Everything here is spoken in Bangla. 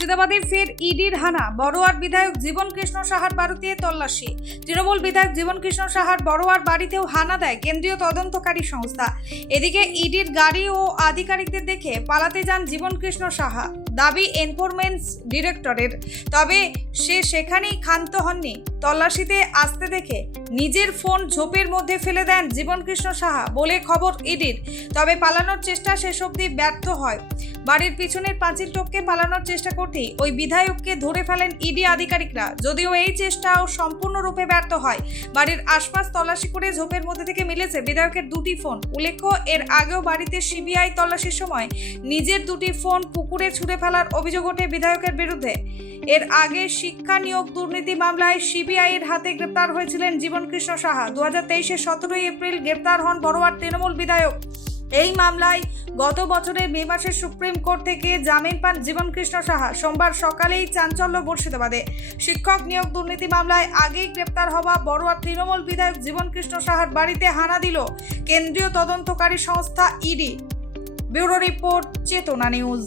মুর্শিদাবাদে ফের ইডির হানা, বড়োয়ার বিধায়ক জীবন কৃষ্ণ সাহার বাড়িতে তল্লাশি। তৃণমূল বিধায়ক জীবন কৃষ্ণ সাহার বড়োয়ার বাড়িতেও হানা দেয় কেন্দ্রীয় তদন্তকারী সংস্থা। এদিকে ইডির গাড়ি ও আধিকারিকদের দেখে পালাতে যান জীবন কৃষ্ণ সাহা, দাবি এনফোর্সমেন্ট ডিরেক্টরের। তবে সে সেখানেই ক্ষান্ত হননি। তল্লাশিতে আসতে দেখে নিজের ফোন ঝোপের মধ্যে ফেলে দেন জীবন কৃষ্ণ সাহা বলে খবর ইডির। তবে পালানোর চেষ্টা শেষ অবধি ব্যর্থ হয়। বাড়ির পিছনের পাঁচিল টপকে পালানোর চেষ্টা করতেই ওই বিধায়ককে ধরে ফেলেন ইডি আধিকারিকরা। যদিও এই চেষ্টাও সম্পূর্ণরূপে ব্যর্থ হয়। বাড়ির আশপাশ তল্লাশি করে ঝোপের মধ্যে থেকে মিলেছে বিধায়কের দুটি ফোন। উল্লেখ্য, এর আগেও বাড়িতে সিবিআই তল্লাশির সময় নিজের দুটি ফোন পুকুরে ছুঁড়ে ফেলার অভিযোগ ওঠে বিধায়কের বিরুদ্ধে। এর আগে শিক্ষা নিয়োগ দুর্নীতি মামলায় সিবিআই এর হাতে গ্রেপ্তার হয়েছিলেন জীবন কৃষ্ণ সাহা। 2023-এর 17 এপ্রিল গ্রেপ্তার হন বড়োয়ার তৃণমূল বিধায়ক। এই মামলায় গত বছরের মে মাসে সুপ্রিম কোর্ট থেকে জামিন পান জীবন কৃষ্ণ সাহা। সোমবার সকালেই চাঞ্চল্য মুর্শিদাবাদে। শিক্ষক নিয়োগ দুর্নীতি মামলায় আগেই গ্রেপ্তার হওয়া বড়োয়ার তৃণমূল বিধায়ক জীবন কৃষ্ণ সাহার বাড়িতে হানা দিল কেন্দ্রীয় তদন্তকারী সংস্থা ইডি। ব্যুরো রিপোর্ট, চেতনা নিউজ।